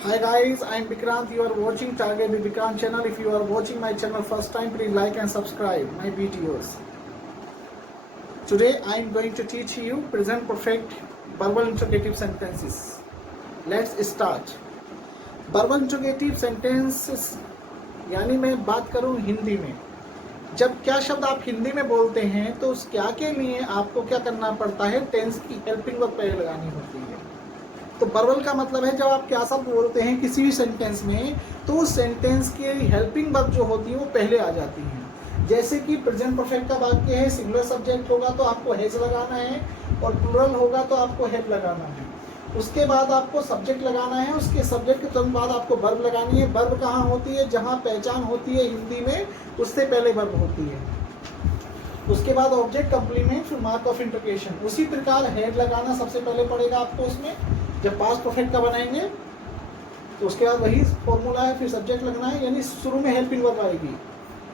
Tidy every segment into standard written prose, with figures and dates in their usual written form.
Hi guys, I am Vikrant. You are watching Target with Vikrant channel. If you are watching my channel first time, please like and subscribe my videos. Today I am going to teach you present perfect verbal interrogative sentences. Let's start. Verbal interrogative sentences यानी मैं बात करूँ हिंदी में, जब क्या शब्द आप हिंदी में बोलते हैं तो उस क्या के लिए आपको क्या करना पड़ता है, टेंस की हेल्पिंग वर्ब पहले लगानी होती है। तो वर्बल का मतलब है जब आप क्या शब्द बोलते हैं किसी भी सेंटेंस में तो उस सेंटेंस की हेल्पिंग वर्ब जो होती है वो पहले आ जाती है। जैसे कि प्रेजेंट परफेक्ट का वाक्य है, सिंगुलर सब्जेक्ट होगा तो आपको हैज लगाना है और प्लूरल होगा तो आपको हैव लगाना है। उसके बाद आपको सब्जेक्ट लगाना है, उसके सब्जेक्ट के तुरंत बाद आपको वर्ब लगानी है। वर्ब कहाँ होती है, जहाँ पहचान होती है हिंदी में उससे पहले वर्ब होती है। उसके बाद ऑब्जेक्ट कंप्लीमेंट फिर मार्क ऑफ इंटरप्रिटेशन। उसी प्रकार हेड लगाना सबसे पहले पड़ेगा आपको उसमें, जब पास्ट परफेक्ट का बनाएंगे तो उसके बाद वही फॉर्मूला है, फिर सब्जेक्ट लगना है, यानी शुरू में हेल्पिंग वर्ब आएगी।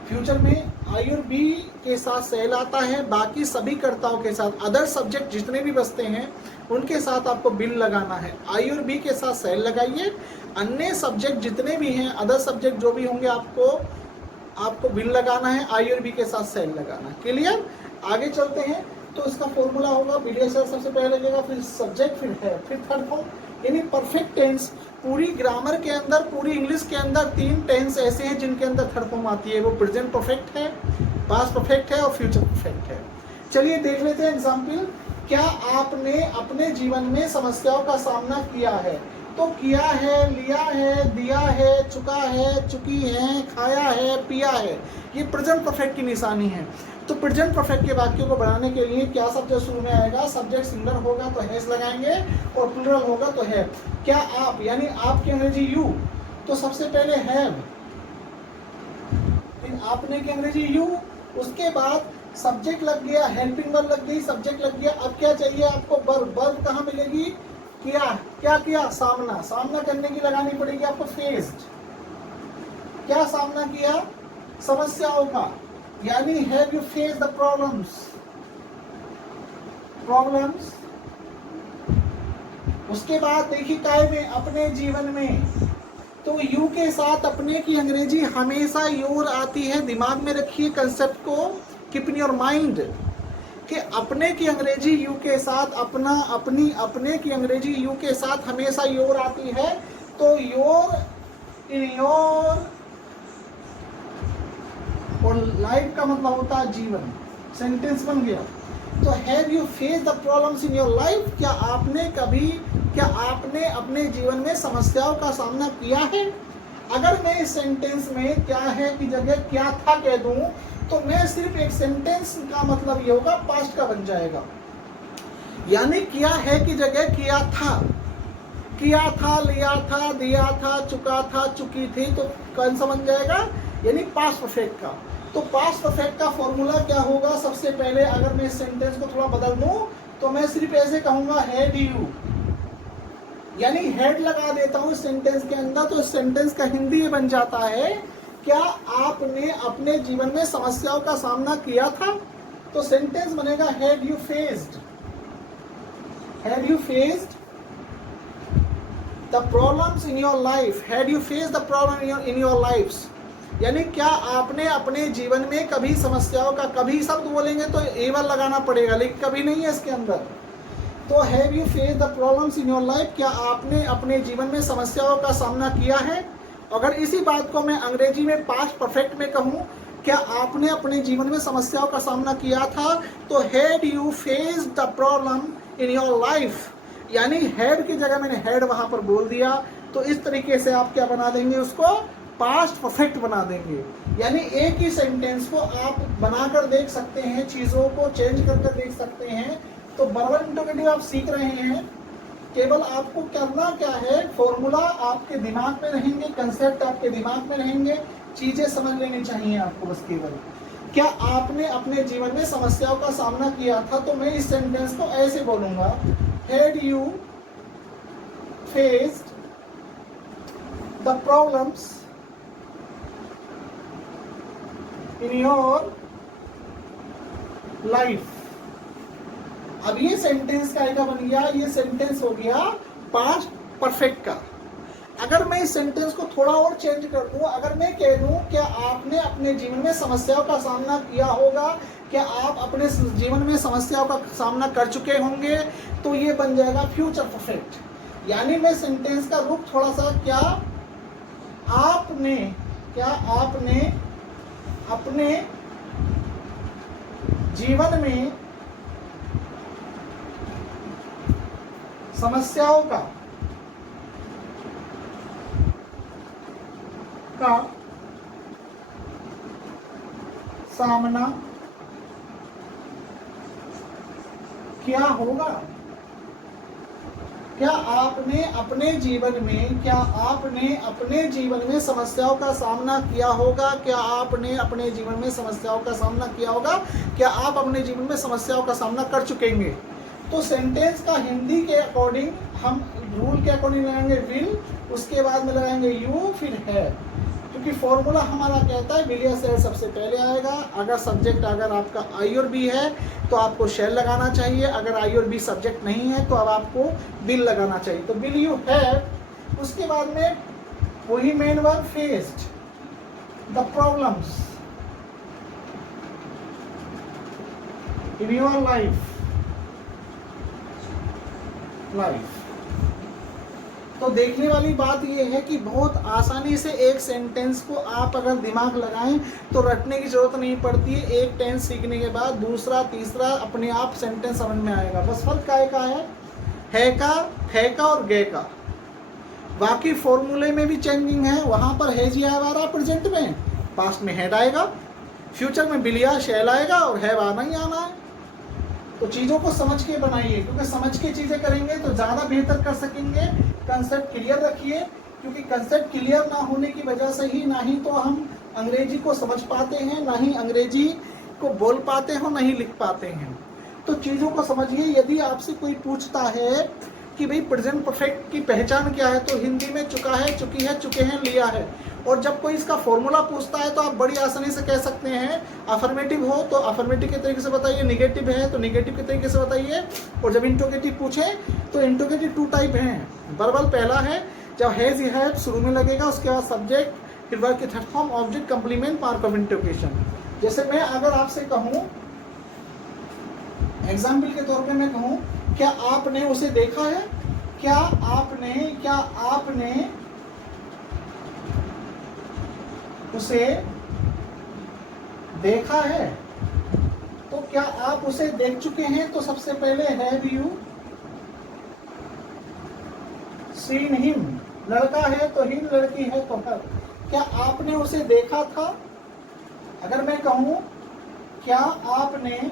फ्यूचर में आई और बी के साथ सेल आता है, बाकी सभी कर्ताओं के साथ अदर सब्जेक्ट जितने भी बसते हैं उनके साथ आपको बिल लगाना है। आई और बी के साथ सेल लगाइए, अन्य सब्जेक्ट जितने भी हैं अदर सब्जेक्ट जो भी होंगे आपको बिल लगाना है, आई और बी के साथ सेल लगाना है। क्लियर? आगे चलते हैं तो इसका फॉर्मूला होगा बीडीएस सबसे पहले लगेगा, फिर सब्जेक्ट, फिर है, फिर थर्ड फॉर्म। यानी परफेक्ट टेंस पूरी ग्रामर के अंदर, पूरी इंग्लिश के अंदर 3 टेंस ऐसे हैं जिनके अंदर थर्ड फॉर्म आती है। वो प्रेजेंट परफेक्ट है, पास्ट परफेक्ट है और फ्यूचर परफेक्ट है। चलिए देख लेते हैं एग्जाम्पल। क्या आपने अपने जीवन में समस्याओं का सामना किया है? तो किया है, लिया है, दिया है, चुका है, चुकी है, खाया है, पिया है, ये प्रेजेंट परफेक्ट की निशानी है। तो प्रेजेंट परफेक्ट के वाक्यों को बनाने के लिए क्या सब्जेक्ट शुरू में आएगा? सब्जेक्ट सिंगुलर होगा तो हैज लगाएंगे और प्लूरल होगा तो है। क्या आप, यानी आपकी अंग्रेजी यू, तो सबसे पहले हैव, फिर आपने की अंग्रेजी यू, उसके बाद सब्जेक्ट लग गया, हेल्पिंग वर्ब लग गई, सब्जेक्ट लग गया। अब क्या चाहिए आपको? वर्ब। वर्ब कहाँ मिलेगी? किया। क्या किया? सामना। सामना करने की लगानी पड़ेगी आपको फेस्ड। क्या सामना किया? समस्याओं का, यानी have you face the problems. उसके बाद देखिए काय में, अपने जीवन में, तो यू के साथ अपने की अंग्रेजी हमेशा योर आती है। दिमाग में रखिए कंसेप्ट को, कीप इन योर माइंड कि अपने की अंग्रेजी यू के साथ, अपना, अपनी, अपने की अंग्रेजी यू के साथ हमेशा योर आती है। तो योर, इन योर, और लाइफ का मतलब होता है जीवन। सेंटेंस बन गया। तो have you face the problems in your life? क्या आपने अपने जीवन में समस्याओं का सामना किया है? अगर मैं इस सेंटेंस में क्या है की जगह क्या था कह दूं तो मैं सिर्फ एक सेंटेंस का मतलब ये होगा, पास्ट का बन जाएगा। यानी किया है की जगह किया था, लिया था, दिया था, चुका था, चुकी थी, तो कौन सा बन जाएगा? यानी पास्ट परफेक्ट का। तो पास्ट परफेक्ट का फॉर्मूला क्या होगा? सबसे पहले अगर मैं इस सेंटेंस को थोड़ा बदल दूं तो मैं सिर्फ ऐसे कहूंगा हैड यू, यानी हेड लगा देता हूं इस सेंटेंस के अंदर, तो इस सेंटेंस का हिंदी ये बन जाता है, क्या आपने अपने जीवन में समस्याओं का सामना किया था? तो सेंटेंस बनेगा had you faced the problems in your life. Had you faced the problem in your lifes, यानी क्या आपने अपने जीवन में कभी समस्याओं का, कभी शब्द बोलेंगे तो एवर लगाना पड़ेगा, लेकिन कभी नहीं है इसके अंदर। तो have you face the problems in your life, क्या आपने अपने जीवन में समस्याओं का सामना किया है? अगर इसी बात को मैं अंग्रेजी में पास्ट परफेक्ट में कहूँ, क्या आपने अपने जीवन में समस्याओं का सामना किया था? तो had you face the problem in your life, यानी हैड की जगह मैंने हैड वहां पर बोल दिया। तो इस तरीके से आप क्या बना देंगे? उसको पास्ट परफेक्ट बना देंगे। यानी एक ही सेंटेंस को आप बनाकर देख सकते हैं, चीजों को चेंज करके देख सकते हैं। तो वर्बल इंटरोगेटिव आप सीख रहे हैं, केवल आपको करना क्या है, फॉर्मूला आपके दिमाग में रहेंगे, कंसेप्ट आपके दिमाग में रहेंगे, चीजें समझ लेनी चाहिए आपको बस केवल। क्या आपने अपने जीवन में समस्याओं का सामना किया था? तो मैं इस सेंटेंस को ऐसे बोलूंगा, had you faced the problems in your life. अब ये सेंटेंस का बन गया, ये सेंटेंस हो गया पास्ट परफेक्ट का। अगर मैं इस सेंटेंस को थोड़ा और चेंज कर दूं, अगर मैं कह दूं क्या आपने अपने जीवन में समस्याओं का सामना किया होगा, क्या आप अपने जीवन में समस्याओं का सामना कर चुके होंगे, तो ये बन जाएगा फ्यूचर परफेक्ट। यानी मैं सेंटेंस का रूप थोड़ा सा क्या आपने अपने जीवन में समस्याओं का सामना क्या होगा। क्या आपने अपने जीवन में समस्याओं का सामना किया होगा, क्या आपने अपने जीवन में समस्याओं का सामना किया होगा, क्या आप अपने जीवन में समस्याओं का सामना कर चुकेंगे। तो सेंटेंस का हिंदी के अकॉर्डिंग हम रूल के अकॉर्डिंग लगाएंगे विल, उसके बाद में लगाएंगे यू, फिर है, क्योंकि फॉर्मूला हमारा कहता है विल या शैल सबसे पहले आएगा। अगर सब्जेक्ट अगर आपका आई और बी है तो आपको शैल लगाना चाहिए, अगर आई और बी सब्जेक्ट नहीं है तो अब आपको विल लगाना चाहिए। तो विल यू हैव, उसके बाद में वही main verb faced the problems in your life. तो देखने वाली बात यह है कि बहुत आसानी से एक सेंटेंस को आप अगर दिमाग लगाएं तो रटने की जरूरत नहीं पड़ती है। एक टेंस सीखने के बाद दूसरा तीसरा अपने आप सेंटेंस समझ में आएगा। बस फर्क काय का है का और गे का। बाकी फॉर्मूले में भी चेंजिंग है, वहां पर हैज या हैव आ रहा प्रेजेंट में, पास्ट में हैड आएगा, फ्यूचर में विल या शैल आएगा और हैव आना ही आना है। तो चीज़ों को समझ के बनाइए, क्योंकि समझ के चीज़ें करेंगे तो ज़्यादा बेहतर कर सकेंगे। कंसेप्ट क्लियर रखिए, क्योंकि कंसेप्ट क्लियर ना होने की वजह से ही ना ही तो हम अंग्रेजी को समझ पाते हैं, ना ही अंग्रेजी को बोल पाते हैं, ना ही लिख पाते हैं। तो चीज़ों को समझिए। यदि आपसे कोई पूछता है कि भाई प्रेजेंट परफेक्ट की पहचान क्या है, तो हिंदी में चुका है, चुकी है, चुके हैं, लिया है। और जब कोई इसका फॉर्मूला पूछता है तो आप बड़ी आसानी से कह सकते हैं। अफर्मेटिव हो तो अफर्मेटिव के तरीके से बताइए, निगेटिव है तो निगेटिव के तरीके से बताइए। और जब इंट्रोगेटिव पूछे तो इंट्रोगेटिव 2 टाइप हैं। वर्बल पहला है, जब हैज या हैव शुरू में लगेगा, उसके बाद सब्जेक्ट, फिर वर्ब के third form, object, complement, mark of interrogation. जैसे मैं अगर आपसे कहूँ, एग्जाम्पल के तौर पे मैं कहूँ, क्या आपने उसे देखा है, क्या आपने उसे देखा है, तो क्या आप उसे देख चुके हैं। तो सबसे पहले हैव यू सीन हिम, लड़का है तो हिम, लड़की है तो हर। क्या आपने उसे देखा था। अगर मैं कहूं क्या आपने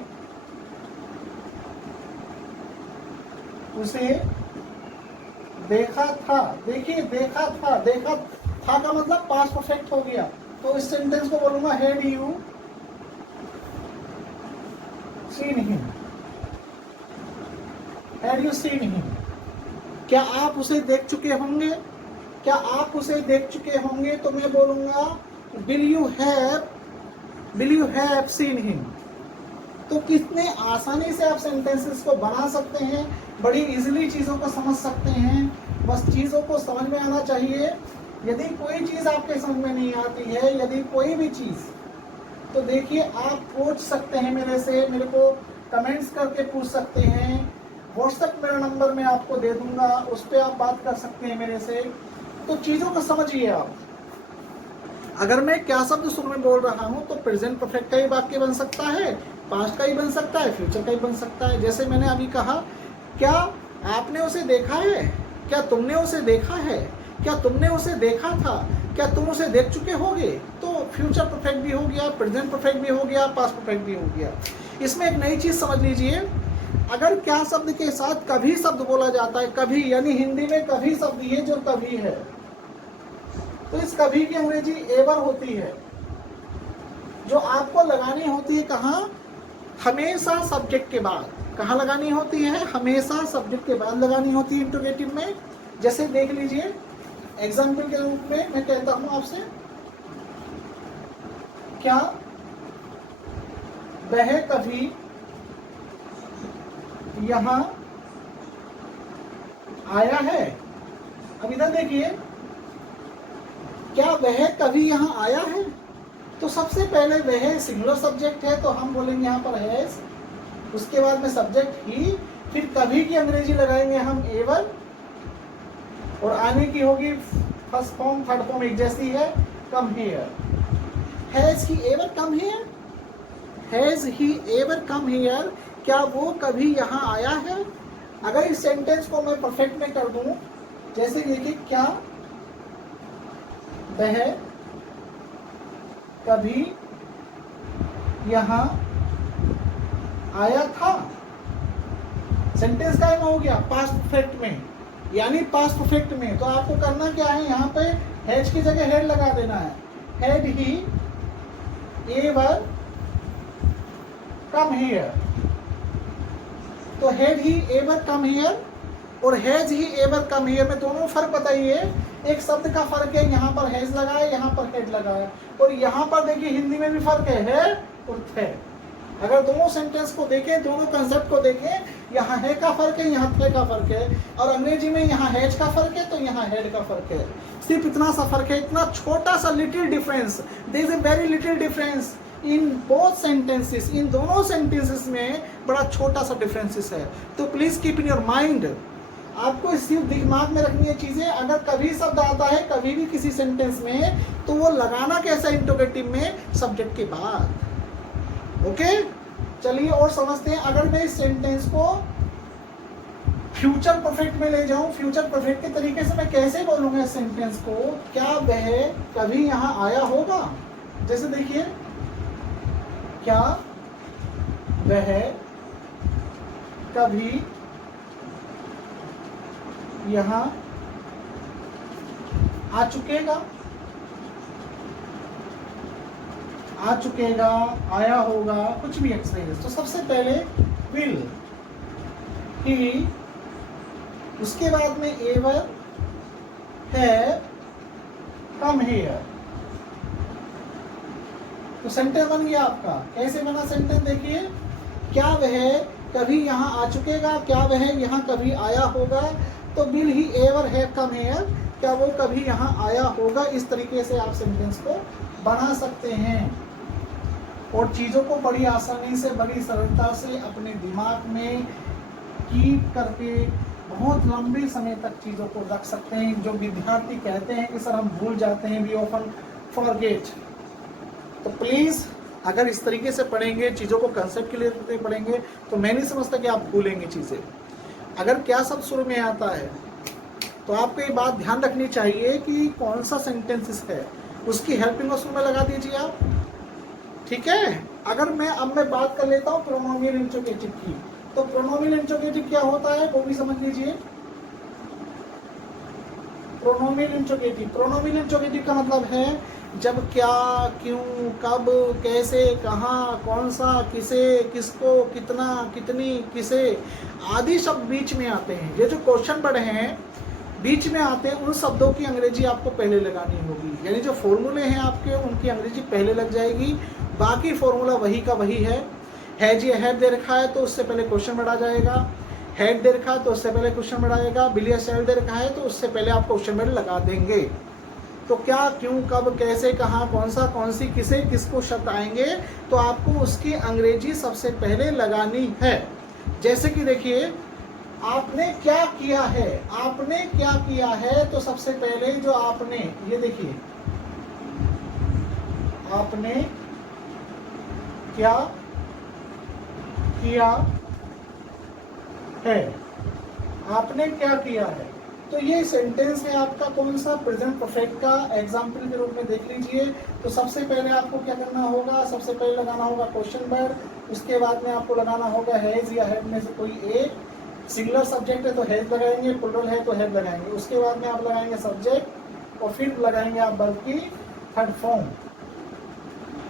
उसे देखा था, देखिए देखा था का मतलब पास्ट परफेक्ट हो गया। तो इस सेंटेंस को बोलूंगा had you seen him, had you seen him. क्या आप उसे देख चुके होंगे, क्या आप उसे देख चुके होंगे, तो मैं बोलूंगा will you have seen him. तो कितने आसानी से आप सेंटेंसेस को बना सकते हैं, बड़ी इजीली चीज़ों को समझ सकते हैं। बस चीज़ों को समझ में आना चाहिए। यदि कोई चीज़ आपके समझ में नहीं आती है, यदि कोई भी चीज़, तो देखिए आप पूछ सकते हैं मेरे से, मेरे को कमेंट्स करके पूछ सकते हैं। व्हाट्सएप मेरा नंबर मैं आपको दे दूंगा, उस पर आप बात कर सकते हैं मेरे से। तो चीज़ों को समझिए आप। अगर मैं क्या शब्द शुरू में बोल रहा हूँ तो प्रेजेंट परफेक्ट का ही वाक्य बन सकता है, पास्ट का ही बन सकता है, फ्यूचर का ही बन सकता है। जैसे मैंने अभी कहा, क्या आपने उसे देखा है, क्या तुमने उसे देखा है, क्या तुमने उसे देखा था, क्या तुम उसे देख चुके होगे। तो फ्यूचर परफेक्ट भी हो गया, प्रेजेंट परफेक्ट भी हो गया, पास्ट परफेक्ट भी हो गया। इसमें एक नई चीज़ समझ लीजिए, अगर क्या शब्द के साथ कभी शब्द बोला जाता है, कभी यानी हिंदी में कभी शब्द ये जो कभी है, तो इस कभी की अंग्रेजी एवर होती है, जो आपको लगानी होती है कहाँ, हमेशा सब्जेक्ट के बाद। कहाँ लगानी होती है, हमेशा सब्जेक्ट के बाद लगानी होती है इंट्रोगेटिव में। जैसे देख लीजिए, एग्जाम्पल के रूप में मैं कहता हूं आपसे, क्या वह कभी यहाँ आया है। अब इधर देखिए, क्या वह कभी यहाँ आया है? तो सबसे पहले वह सिंगुलर सब्जेक्ट है तो हम बोलेंगे यहाँ पर हैज, उसके बाद में सब्जेक्ट ही, फिर कभी की अंग्रेजी लगाएंगे हम एवर, और आने की होगी फर्स्ट फॉर्म थर्ड फॉर्म एक जैसी है, come here. Has he ever come here? Has he ever come here? क्या वो कभी यहाँ आया है? अगर इस सेंटेंस को मैं परफेक्ट में कर दूं, जैसे देखिए, क्या वह कभी यहाँ आया था? सेंटेंस का हो गया पास्ट परफेक्ट में, यानी पास्ट परफेक्ट में। तो आपको करना क्या है, यहाँ पे हैज की जगह हेड लगा देना है। Had he ever come here, तो had he ever come here और has he ever come here में दोनों फर्क बताइए। एक शब्द का फर्क है, यहाँ पर हैज लगा है, यहाँ पर हेड लगा है, और यहाँ पर देखिए हिंदी में भी फर्क है और थे। अगर दोनों सेंटेंस को देखें, दोनों कंसेप्ट को देखें, यहाँ है का फर्क है, यहाँ थे का फर्क है, और अंग्रेजी में यहाँ हैज का फर्क है तो यहाँ हेड का फर्क है। सिर्फ इतना सा फर्क है, इतना छोटा सा little difference. There is a very little difference in both sentences. इन दोनों सेंटेंसेस में बड़ा छोटा सा डिफरेंसेस है। तो please keep in your mind, आपको सिर्फ दिमाग में रखनी है चीजें। अगर कभी शब्द आता है कभी भी किसी सेंटेंस में, तो वो लगाना कैसा इंटरोगेटिव में, सब्जेक्ट के बाद। ओके, चलिए और समझते हैं। अगर मैं इस सेंटेंस को फ्यूचर परफेक्ट में ले जाऊं, फ्यूचर परफेक्ट के तरीके से मैं कैसे बोलूंगा इस सेंटेंस को? क्या वह कभी यहां आया होगा? जैसे देखिए, क्या वह कभी यहां आ चुकेगा, आ चुकेगा, आया होगा, कुछ भी एक्सपीरियंस। तो सबसे पहले विल ही, उसके बाद में एवर, है, कम हियर। तो सेंटेंस बन गया आपका। कैसे बना सेंटेंस देखिए, क्या वह कभी यहाँ आ चुकेगा, क्या वह यहाँ कभी आया होगा। तो will he ever have come here, क्या वो कभी यहाँ आया होगा। इस तरीके से आप सेंटेंस को बना सकते हैं और चीज़ों को बड़ी आसानी से, बड़ी सरलता से अपने दिमाग में कीप करके बहुत लंबे समय तक चीज़ों को रख सकते हैं। जो विद्यार्थी कहते हैं कि सर हम भूल जाते हैं, वी ऑफन फॉरगेट, तो प्लीज़ अगर इस तरीके से पढ़ेंगे, चीज़ों को कंसेप्ट क्लियर पढ़ेंगे, तो मैं नहीं समझता कि आप भूलेंगे चीज़ें। अगर क्या सब शुरू में आता है तो आपको ये बात ध्यान रखनी चाहिए कि कौन सा सेंटेंसेस है, उसकी हेल्पिंग उसमें लगा दीजिए आप, ठीक है। अगर अब मैं बात कर लेता हूँ प्रोनोमियल इंट्रोगेटिव की, तो प्रोनोमियल इंट्रोगेटिव क्या होता है वो भी समझ लीजिए। प्रोनोमियल इंट्रोगेटिव का मतलब है जब क्या, क्यों, कब, कैसे, कहाँ, कौन सा, किसे, किसको, कितना, कितनी, किसे आदि शब्द बीच में आते हैं। ये जो क्वेश्चन वर्ड हैं बीच में आते हैं, उन शब्दों की अंग्रेजी आपको पहले लगानी होगी। यानी जो फॉर्मूले हैं आपके, उनकी अंग्रेजी पहले लग जाएगी, बाकी फॉर्मूला वही का वही है। हैज या हैड दे रखा है तो उससे पहले क्वेश्चन वर्ड आ जाएगा, हेड दे रखा है तो उससे पहले क्वेश्चन वर्ड आएगा, बिल या सेल दे रखा है तो उससे पहले आप क्वेश्चन वर्ड लगा देंगे। तो क्या, क्यों, कब, कैसे, कहाँ, कौन सा, कौन सी, किसे, किसको शब्द आएंगे तो आपको उसकी अंग्रेजी सबसे पहले लगानी है। जैसे कि देखिए, आपने क्या किया है, आपने क्या किया है, तो सबसे पहले जो आपने, ये देखिए, आपने क्या किया है, आपने क्या किया है। तो ये सेंटेंस है आपका कौन सा, प्रेजेंट परफेक्ट का। एग्जाम्पल के रूप में देख लीजिए। तो सबसे पहले आपको क्या करना होगा, सबसे पहले लगाना होगा क्वेश्चन वर्ड, उसके बाद में आपको लगाना होगा हैज या हैड में से कोई एक। सिंगुलर सब्जेक्ट है तो हैज लगाएंगे, प्लूरल है तो हैड लगाएंगे। उसके बाद में आप लगाएंगे सब्जेक्ट और फिर लगाएंगे आप वर्ब की थर्ड फॉर्म,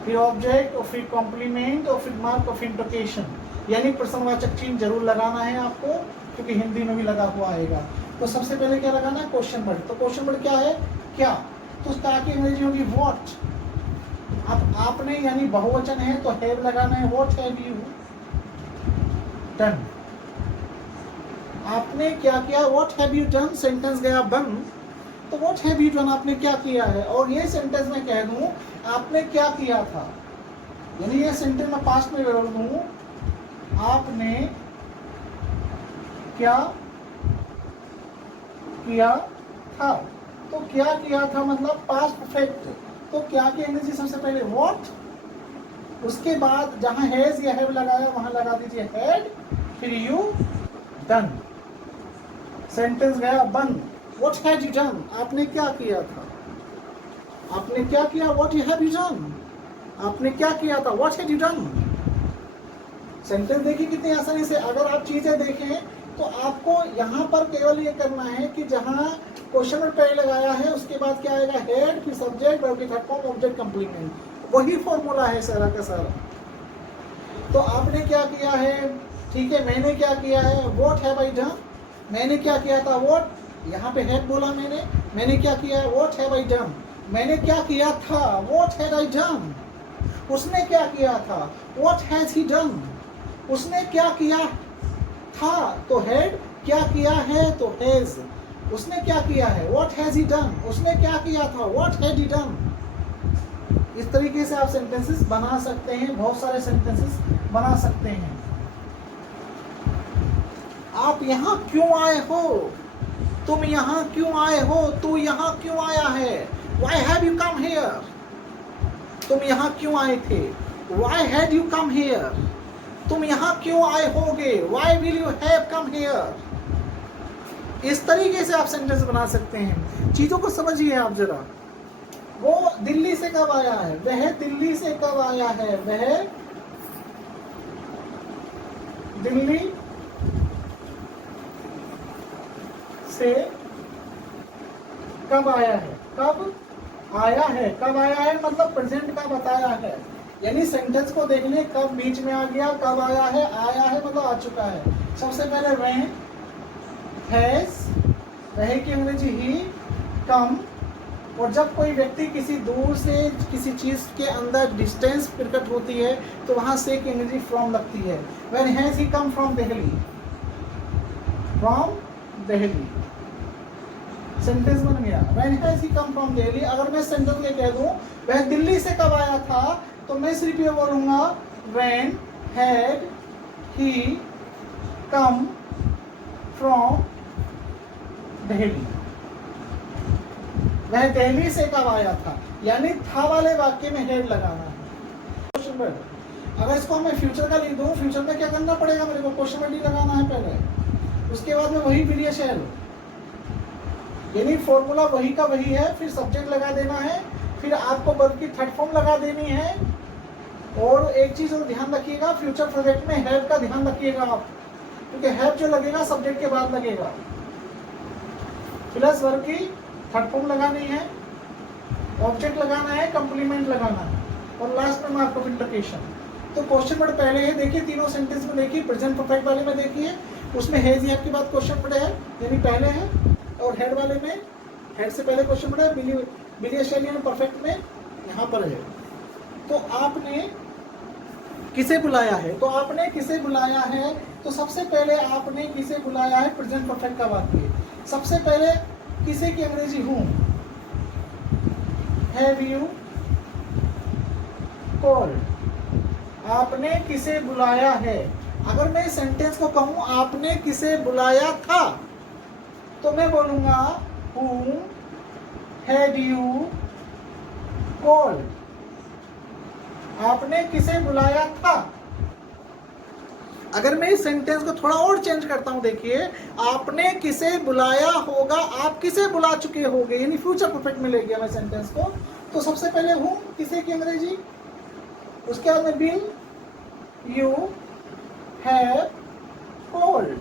फिर ऑब्जेक्ट और फिर कॉम्प्लीमेंट और फिर मार्क ऑफ इंटोकेशन, यानी प्रश्नवाचक चिन्ह जरूर लगाना है आपको, क्योंकि हिंदी में भी लगा हुआ आएगा। तो सबसे पहले क्या लगाना है, क्वेश्चन वर्ड। तो क्वेश्चन वर्ड क्या है, क्या, तो उसका की अंग्रेजी होगी व्हाट। अब आपने यानी बहुवचन है तो हैव लगाना है, व्हाट हैव यू डन, आपने क्या किया, what have you done, sentence गया बन। तो व्हाट हैव यू डन, आपने क्या किया है। और ये सेंटेंस मैं कह दूं आपने क्या किया था, यानी ये सेंटेंस मैं पास्ट में बोल दूं आपने क्या किया था। तो क्या किया था मतलब पास्ट परफेक्ट। तो क्या की एनर्जी सबसे पहले व्हाट, उसके बाद जहां हैज या हैव लगाया वहां लगा दीजिए हैड, फिर यू डन, सेंटेंस गया बंद। व्हाट हैड यू डन, आपने क्या किया था, आपने क्या किया, what you have you done, आपने क्या किया था, what had you done. Sentence देखिए कितनी आसानी से। अगर आप चीजें देखें तो आपको यहाँ पर केवल ये करना है कि जहाँ क्वेश्चन में पहले लगाया है उसके बाद क्या आएगा हेड, फिर सब्जेक्ट, वर्ब की थर्ड फॉर्म, ऑब्जेक्ट कंप्लीमेंट, वही फॉर्मूला है सारा का सारा। तो आपने क्या किया है, ठीक है, मैंने क्या किया है, व्हाट हैव आई डन, मैंने क्या किया था, व्हाट, यहाँ पे हैव बोला मैंने क्या किया है, व्हाट हैव आई डन, मैंने क्या किया था, व्हाट हैड आई डन, उसने क्या किया था, व्हाट हैज ही डन, उसने क्या किया था तो हैड, क्या किया है तो हैज, उसने क्या किया है, व्हाट हैज ही डन, उसने क्या किया था, व्हाट हैड ही डन। इस तरीके से आप सेंटेंसेस बना सकते हैं, बहुत सारे सेंटेंसेस बना सकते हैं। आप यहाँ क्यों आए हो, तुम यहाँ क्यों आए हो, तू यहाँ क्यों आया है, why have you come here, तुम यहाँ क्यों आए थे, why had you come here, तुम यहाँ क्यों आए होगे, why will you have come here. इस तरीके से आप सेंटेंस बना सकते हैं। चीजों को समझिए आप जरा। वो दिल्ली से कब आया है, वह दिल्ली से कब आया है, वह दिल्ली से कब आया है, कब आया है, कब आया है मतलब प्रेजेंट का बताया है, यानी सेंटेंस को देख लें कब बीच में आ गया, कब आया है मतलब आ चुका है। सबसे पहले when has, वह की अंग्रेजी ही, कम, और जब कोई व्यक्ति किसी दूर से किसी चीज के अंदर डिस्टेंस प्रकट होती है तो वहां से की अंग्रेजी फ्रॉम लगती है। when has he come from Delhi, from Delhi, sentence बन गया। when has he come from Delhi, अगर मैं सेंटेंस ये कह दूं वह दिल्ली से कब आया था तो मैं सिर्फ ये बोलूंगा when had he come from Delhi, वह दिल्ली से कब आया था, यानी था वाले वाक्य में हेड लगाना है। क्वेश्चन वर्ड, अगर इसको मैं फ्यूचर का लिख दूं, फ्यूचर में क्या करना पड़ेगा मेरे को, क्वेश्चन वर्ड ही लगाना है पहले, उसके बाद में वही वीडियो शेयर, यानी फॉर्मूला वही का वही है, फिर सब्जेक्ट लगा देना है, फिर आपको वर्ब की थर्ड फॉर्म लगा देनी है। और एक चीज और ध्यान रखिएगा, फ्यूचर प्रोजेक्ट में हैव का ध्यान रखिएगा आप, क्योंकि हैव जो लगेगा सब्जेक्ट के बाद लगेगा, प्लस वर्ब की थर्ड फॉर्म लगानी है, ऑब्जेक्ट लगाना है, कंप्लीमेंट लगाना है, और लास्ट में मार्क ऑफ इंटरप्रिटेशन। तो क्वेश्चन वर्ड पहले है, देखिए तीनों सेंटेंस में देखिए, प्रेजेंट परफेक्ट वाले में देखिए उसमें हैज हैव के बाद क्वेश्चन वर्ड है यानी पहले है, और हेड वाले में हेड से पहले क्वेश्चन वर्ड है, बिलियस यानी परफेक्ट में यहाँ पर है। तो आपने किसे बुलाया है, तो आपने किसे बुलाया है, तो सबसे पहले आपने किसे बुलाया है, प्रेजेंट परफेक्ट का वाक्य। सबसे पहले किसे की अंग्रेजी हूं, हैव यू कॉल्ड, आपने किसे बुलाया है। अगर मैं सेंटेंस को कहूं आपने किसे बुलाया था तो मैं बोलूंगा whom had you called, आपने किसे बुलाया था। अगर मैं इस सेंटेंस को थोड़ा और चेंज करता हूं, देखिए आपने किसे बुलाया होगा, आप किसे बुला चुके होगे, यानी फ्यूचर परफेक्ट में ले गया मैं सेंटेंस को। तो सबसे पहले हूं किसे की अंग्रेजी, उसके बाद में बिल यू हैव कॉल्ड।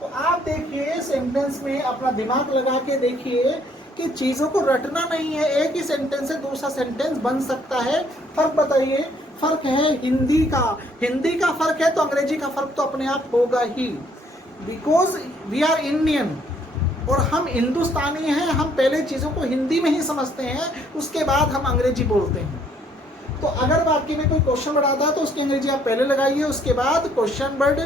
तो आप देखिए सेंटेंस में अपना दिमाग लगा के देखिए कि चीजों को रटना नहीं है, एक ही सेंटेंस से दूसरा सेंटेंस बन सकता है। फर्क बताइए, फर्क है हिंदी का फर्क है तो अंग्रेजी का फर्क तो अपने आप होगा ही, बिकॉज वी आर इंडियन और हम हिंदुस्तानी हैं, हम पहले चीजों को हिंदी में ही समझते हैं, उसके बाद हम अंग्रेजी बोलते हैं। तो अगर वाक्य में कोई क्वेश्चन वर्ड आता है तो उसकी अंग्रेजी आप पहले लगाइए, उसके बाद क्वेश्चन वर्ड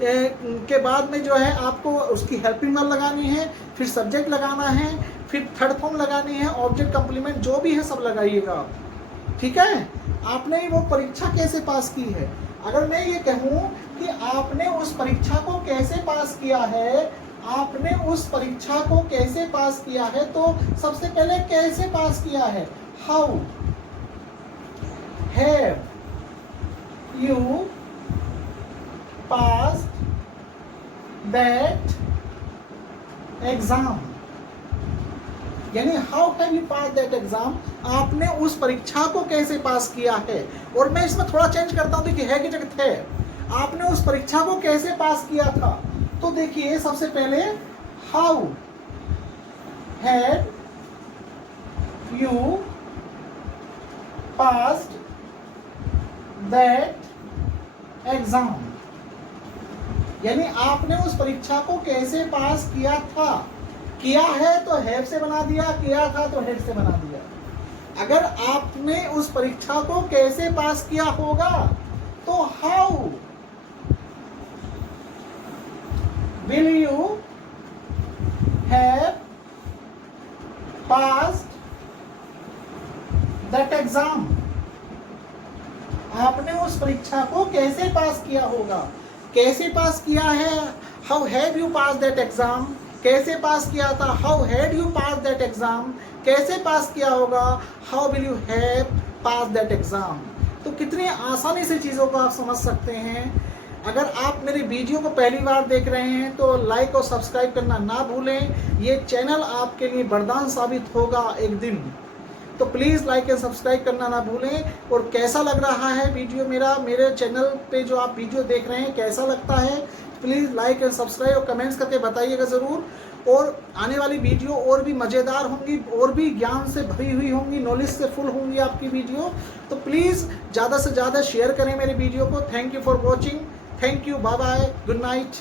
के बाद में जो है आपको उसकी हेल्पिंग वर्ब लगानी है, फिर सब्जेक्ट लगाना है, फिर थर्ड फॉर्म लगानी है, ऑब्जेक्ट कंप्लीमेंट जो भी है सब लगाइएगा आप, ठीक है। आपने वो परीक्षा कैसे पास की है, अगर मैं ये कहूँ कि आपने उस परीक्षा को कैसे पास किया है, आपने उस परीक्षा को कैसे पास किया है, तो सबसे पहले कैसे पास किया है, how have you passed that exam, यानी how have you pass that exam, आपने उस परीक्षा को कैसे पास किया है। और मैं इसमें थोड़ा चेंज करता हूं, देखिए है की जगह थे, आपने उस परीक्षा को कैसे पास किया था, तो देखिए सबसे पहले how had you passed that exam, यानी आपने उस परीक्षा को कैसे पास किया था, किया है तो हैव से बना दिया, किया था तो हैड से बना दिया। अगर आपने उस परीक्षा को कैसे पास किया होगा तो how will you have passed that exam, आपने उस परीक्षा को कैसे पास किया होगा, कैसे पास किया है, how have you pass that exam, कैसे पास किया था, how had you pass that exam, कैसे पास किया होगा, how will you have pass that exam. तो कितनी आसानी से चीज़ों को आप समझ सकते हैं। अगर आप मेरे वीडियो को पहली बार देख रहे हैं तो लाइक और सब्सक्राइब करना ना भूलें, ये चैनल आपके लिए वरदान साबित होगा एक दिन, तो प्लीज़ लाइक एंड सब्सक्राइब करना ना भूलें। और कैसा लग रहा है वीडियो मेरा, मेरे चैनल पे जो आप वीडियो देख रहे हैं कैसा लगता है, प्लीज़ लाइक एंड सब्सक्राइब और कमेंट्स करके बताइएगा ज़रूर। और आने वाली वीडियो और भी मज़ेदार होंगी, और भी ज्ञान से भरी हुई होंगी, नॉलेज से फुल होंगी आपकी वीडियो, तो प्लीज़ ज़्यादा से ज़्यादा शेयर करें मेरे वीडियो को। Thank you for watching, thank you, bye bye, good night.